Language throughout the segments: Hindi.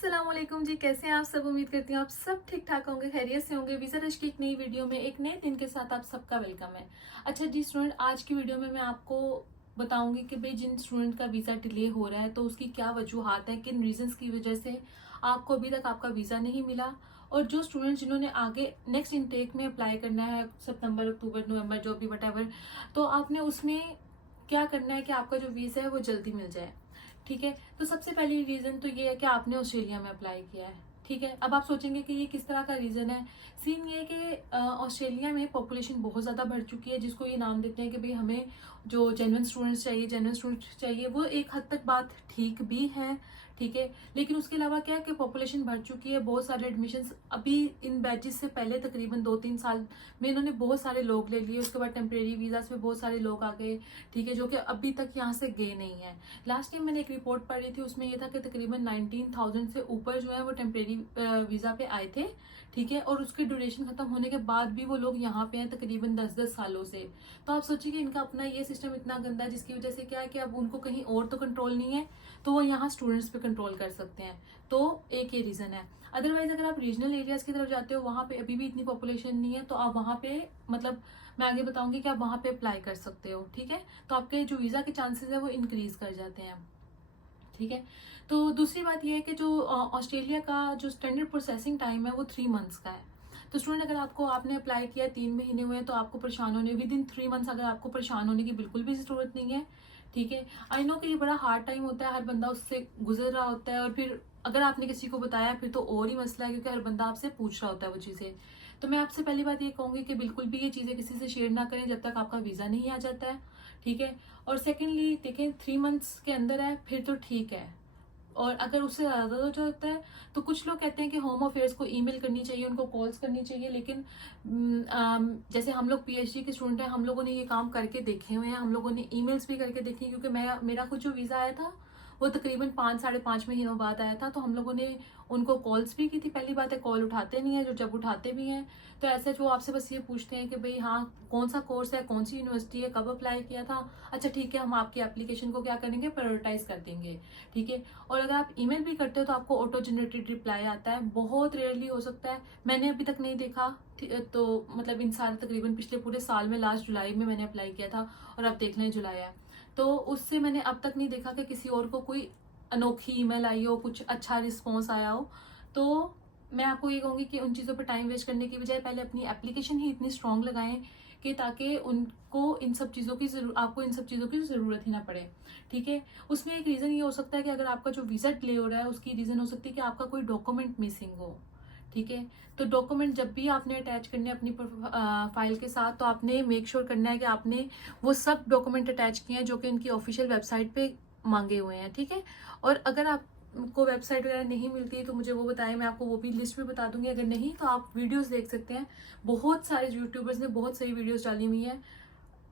अस्सलाम वालेकुम जी, कैसे हैं आप सब। उम्मीद करती हूँ आप सब ठीक ठाक होंगे, खैरियत से होंगे। वीज़ा रश की एक नई वीडियो में एक नए दिन के साथ आप सबका वेलकम है। अच्छा जी स्टूडेंट, आज की वीडियो में मैं आपको बताऊंगी कि भाई जिन स्टूडेंट का वीज़ा डिले हो रहा है तो उसकी क्या वजूहात है, किन रीजंस की वजह से आपको अभी तक आपका वीज़ा नहीं मिला। और जो स्टूडेंट जिन्होंने आगे नेक्स्ट इनटेक में अप्लाई करना है, सितंबर, अक्टूबर, नवंबर, जो भी वट, तो आपने उसमें क्या करना है कि आपका जो वीज़ा है वो जल्दी मिल जाए। ठीक है, तो सबसे पहली रीजन तो ये है कि आपने ऑस्ट्रेलिया में अप्लाई किया है। ठीक है, अब आप सोचेंगे कि ये किस तरह का रीजन है। सीन ये है कि ऑस्ट्रेलिया में पॉपुलेशन बहुत ज्यादा बढ़ चुकी है, जिसको ये नाम देते हैं कि भाई हमें जो जेन्युइन स्टूडेंट्स चाहिए, वो एक हद तक बात ठीक भी है। ठीक है, लेकिन उसके अलावा क्या है कि पॉपुलेशन बढ़ चुकी है, बहुत सारे एडमिशन्स अभी इन बैचेस से पहले तकरीबन 2-3 साल में इन्होंने बहुत सारे लोग ले लिए। उसके बाद टेम्परेरी वीजा पे बहुत सारे लोग आ गए। ठीक है, जो कि अभी तक यहाँ से गए नहीं है। लास्ट टाइम मैंने एक रिपोर्ट पढ़ी थी, उसमें ये था कि तकरीबन 19,000 से ऊपर जो है वो टेम्परेरी वीजा पे आए थे। ठीक है, और उसकी ड्यूरेशन खत्म होने के बाद भी वो लोग यहाँ पे हैं तकरीबन 10-10 सालों से। तो आप सोचिए कि इनका अपना ये सिस्टम इतना गंदा है, जिसकी वजह से क्या है कि अब उनको कहीं और तो कंट्रोल नहीं है, तो वो यहाँ स्टूडेंट्स पे कंट्रोल कर सकते हैं। तो एक ये रीजन है। अदरवाइज अगर आप रीजनल एरियाज की तरफ जाते हो, वहाँ पे अभी भी इतनी पॉपुलेशन नहीं है, तो आप वहाँ पे मतलब मैं आगे बताऊंगी कि आप वहाँ पे अप्लाई कर सकते हो। ठीक है, तो आपके जो वीजा के चांसेस है वो इंक्रीज कर जाते हैं। ठीक है, तो दूसरी बात यह है कि जो ऑस्ट्रेलिया का जो स्टैंडर्ड प्रोसेसिंग टाइम है वो 3 मंथ्स का है। तो स्टूडेंट, अगर आपने अप्लाई किया 3 महीने हुए हैं, तो आपको परेशान होने विद इन 3 मंथ्स अगर आपको परेशान होने की बिल्कुल भी जरूरत नहीं है। ठीक है, आई नो कि ये बड़ा हार्ड टाइम होता है, हर बंदा उससे गुजर रहा होता है, और फिर अगर आपने किसी को बताया फिर तो और ही मसला है, क्योंकि हर बंदा आपसे पूछ रहा होता है वो चीज़ें। तो मैं आपसे पहली बात ये कहूंगी कि बिल्कुल भी ये चीज़ें किसी से शेयर ना करें जब तक आपका वीज़ा नहीं आ जाता है। ठीक है, और सेकेंडली देखें, 3 मंथ्स के अंदर है फिर तो ठीक है, और अगर उससे ज़्यादा हो जाता है तो कुछ लोग कहते हैं कि होम अफेयर्स को ईमेल करनी चाहिए, उनको कॉल्स करनी चाहिए। लेकिन जैसे हम लोग पीएचडी के स्टूडेंट हैं, हम लोगों ने ये काम करके देखे हुए हैं, हम लोगों ने ईमेल्स भी करके देखी, क्योंकि मेरा खुद जो वीज़ा आया था वो तकरीबन 5-5.5 महीनों बाद आया था। तो हम लोगों ने उनको कॉल्स भी की थी। पहली बात है, कॉल उठाते नहीं है, जो जब उठाते भी हैं तो ऐसे वो आपसे बस ये पूछते हैं कि भाई हाँ कौन सा कोर्स है, कौन सी यूनिवर्सिटी है, कब अप्लाई किया था। अच्छा ठीक है, हम आपकी एप्लीकेशन को क्या करेंगे, प्रायोरिटाइज कर देंगे। ठीक है, और अगर आप ईमेल भी करते हो तो आपको ऑटो जनरेटेड रिप्लाई आता है, बहुत रेयरली हो सकता है, मैंने अभी तक नहीं देखा। तो मतलब इन साल तकरीबन पिछले पूरे साल में लास्ट जुलाई में मैंने अप्लाई किया था, और अब देख लें जुलाई है, तो उससे मैंने अब तक नहीं देखा कि किसी और को कोई अनोखी ईमेल आई हो, कुछ अच्छा रिस्पॉन्स आया हो। तो मैं आपको ये कहूँगी कि उन चीज़ों पर टाइम वेस्ट करने की बजाय पहले अपनी एप्लीकेशन ही इतनी स्ट्रांग लगाएं कि ताकि उनको इन सब चीज़ों की आपको इन सब चीज़ों की ज़रूरत ही ना पड़े। ठीक है, उसमें एक रीज़न ये हो सकता है कि अगर आपका जो वीज़ा डिले हो रहा है उसकी रीज़न हो सकती है कि आपका कोई डॉक्यूमेंट मिसिंग हो। ठीक है, तो डॉक्यूमेंट जब भी आपने अटैच करने अपनी फाइल के साथ, तो आपने मेक श्योर करना है कि आपने वो सब डॉक्यूमेंट अटैच किए हैं जो कि उनकी ऑफिशियल वेबसाइट पे मांगे हुए हैं। ठीक है, और अगर आपको वेबसाइट वगैरह नहीं मिलती है तो मुझे वो बताएं, मैं आपको वो भी लिस्ट भी बता दूंगी। अगर नहीं तो आप वीडियोस देख सकते हैं, बहुत सारे यूट्यूबर्स ने बहुत सारी वीडियोस डाली हुई है,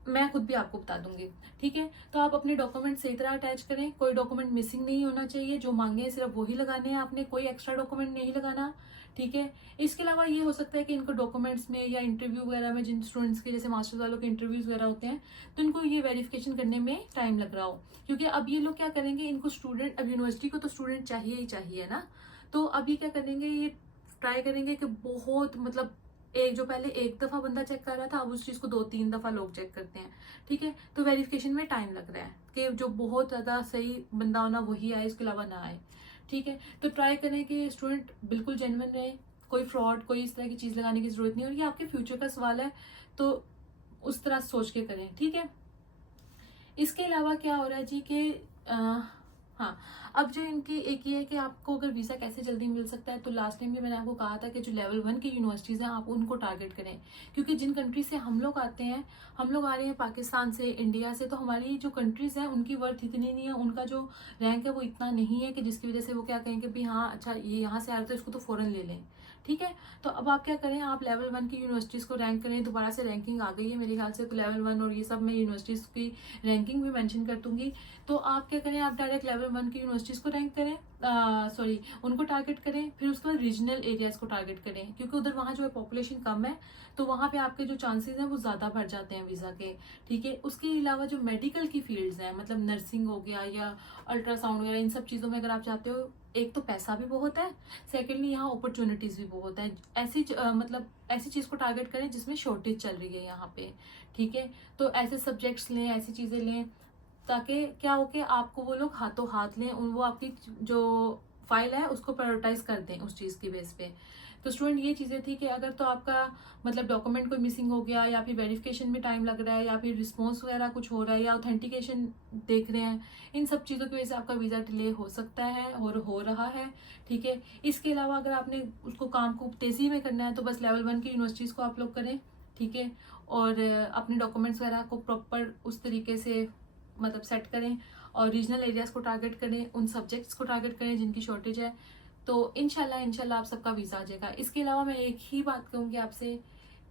मैं खुद भी आपको बता दूंगी। ठीक है, तो आप अपने डॉक्यूमेंट सही तरह अटैच करें, कोई डॉक्यूमेंट मिसिंग नहीं होना चाहिए, जो मांगे हैं सिर्फ वही लगाने हैं, आपने कोई एक्स्ट्रा डॉक्यूमेंट नहीं लगाना। ठीक है, इसके अलावा ये हो सकता है कि इनको डॉक्यूमेंट्स में या इंटरव्यू वगैरह में, जिन स्टूडेंट्स के जैसे मास्टर्स वालों के इंटरव्यूज वगैरह होते हैं, तो इनको ये वेरिफिकेशन करने में टाइम लग रहा हो, क्योंकि अब ये लोग क्या करेंगे, इनको स्टूडेंट, अब यूनिवर्सिटी को तो स्टूडेंट चाहिए ही चाहिए ना। तो अब ये क्या करेंगे, ये ट्राई करेंगे कि बहुत मतलब एक जो पहले एक दफा बंदा चेक कर रहा था, अब उस चीज को 2-3 दफा लोग चेक करते हैं। ठीक है, तो वेरिफिकेशन में टाइम लग रहा है कि जो बहुत ज्यादा सही बंदा होना वही आए, इसके अलावा ना आए। ठीक है, तो ट्राई करें कि स्टूडेंट बिल्कुल जेन्युइन रहे, कोई फ्रॉड, कोई इस तरह की चीज लगाने की जरूरत नहीं, और ये आपके फ्यूचर का सवाल है, तो उस तरह सोच के करें। ठीक है, इसके अलावा क्या हो रहा है जी कि हाँ, अब जो इनकी एक ये है कि आपको अगर वीज़ा कैसे जल्दी मिल सकता है, तो लास्ट टाइम भी मैंने आपको कहा था कि जो लेवल 1 की यूनिवर्सिटीज़ हैं आप उनको टारगेट करें, क्योंकि जिन कंट्री से हम लोग आते हैं, हम लोग आ रहे हैं पाकिस्तान से, इंडिया से, तो हमारी जो कंट्रीज़ हैं उनकी वर्थ इतनी नहीं है, उनका जो रैंक है वो इतना नहीं है कि जिसकी वजह से वो क्या कहेंगे भी हाँ अच्छा ये यहाँ से आ रहे तो इसको तो फ़ौरन ले लें। ठीक है, तो अब आप क्या करें, आप लेवल 1 की यूनिवर्सिटीज़ को रैंक करें। दोबारा से रैंकिंग आ गई है मेरे ख्याल से, तो लेवल 1 और ये सब मैं यूनिवर्सिटीज़ की रैंकिंग भी मेंशन कर दूंगी। तो आप क्या करें, आप डायरेक्ट लेवल 1 की यूनिवर्सिटीज़ को रैंक करें, सॉरी उनको टारगेट करें, फिर उसके बाद रीजनल एरियाज को टारगेट करें, क्योंकि उधर वहाँ जो है पॉपुलेशन कम है, तो वहाँ पे आपके जो चांसेस हैं वो ज़्यादा बढ़ जाते हैं वीज़ा के। ठीक है, उसके अलावा जो मेडिकल की फील्ड्स हैं, मतलब नर्सिंग हो गया या अल्ट्रासाउंड वगैरह, इन सब चीज़ों में अगर आप चाहते हो एक तो पैसा भी बहुत है, सेकेंडली यहाँ अपॉर्चुनिटीज भी बहुत है। मतलब ऐसी चीज को टारगेट करें जिसमें शॉर्टेज चल रही है यहाँ पे, ठीक है। तो ऐसे सब्जेक्ट्स लें, ऐसी चीजें लें ताकि क्या हो कि आपको वो लोग हाथों हाथ लें, वो आपकी जो फाइल है उसको प्रायोरिटाइज कर दें उस चीज की बेस पे। तो स्टूडेंट ये चीजें थी कि अगर तो आपका मतलब डॉक्यूमेंट कोई मिसिंग हो गया, या फिर वेरिफिकेशन में टाइम लग रहा है, या फिर रिस्पॉन्स वगैरह कुछ हो रहा है, या ऑथेंटिकेशन देख रहे हैं, इन सब चीज़ों की वजह से आपका वीज़ा डिले हो सकता है और हो रहा है, ठीक है। इसके अलावा अगर आपने उसको काम को तेज़ी में करना है तो बस लेवल 1 की यूनिवर्सिटीज़ को आप लोग करें, ठीक है। और अपने डॉक्यूमेंट्स वगैरह को प्रॉपर उस तरीके से मतलब सेट करें, और रीजनल एरियाज़ को टारगेट करें, उन सब्जेक्ट्स को टारगेट करें जिनकी शॉर्टेज है। तो इंशाल्लाह आप सबका वीज़ा आ जाएगा। इसके अलावा मैं एक ही बात कहूँगी आपसे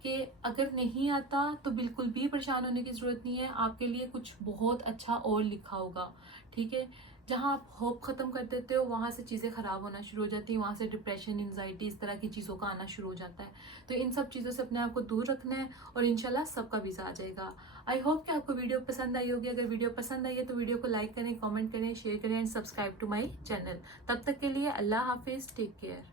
कि अगर नहीं आता तो बिल्कुल भी परेशान होने की ज़रूरत नहीं है, आपके लिए कुछ बहुत अच्छा और लिखा होगा, ठीक है। जहाँ आप होप ख़त्म कर देते हो वहाँ से चीज़ें ख़राब होना शुरू हो जाती हैं, वहाँ से डिप्रेशन, एंजाइटी, इस तरह की चीज़ों का आना शुरू हो जाता है। तो इन सब चीज़ों से अपने आप को दूर रखना है और इंशाल्लाह सबका वीज़ा आ जाएगा। आई होप कि आपको वीडियो पसंद आई होगी। अगर वीडियो पसंद आई है तो वीडियो को लाइक करें, कमेंट करें, शेयर करें and subscribe to my channel. तब तक के लिए अल्लाह हाफिज़, टेक केयर।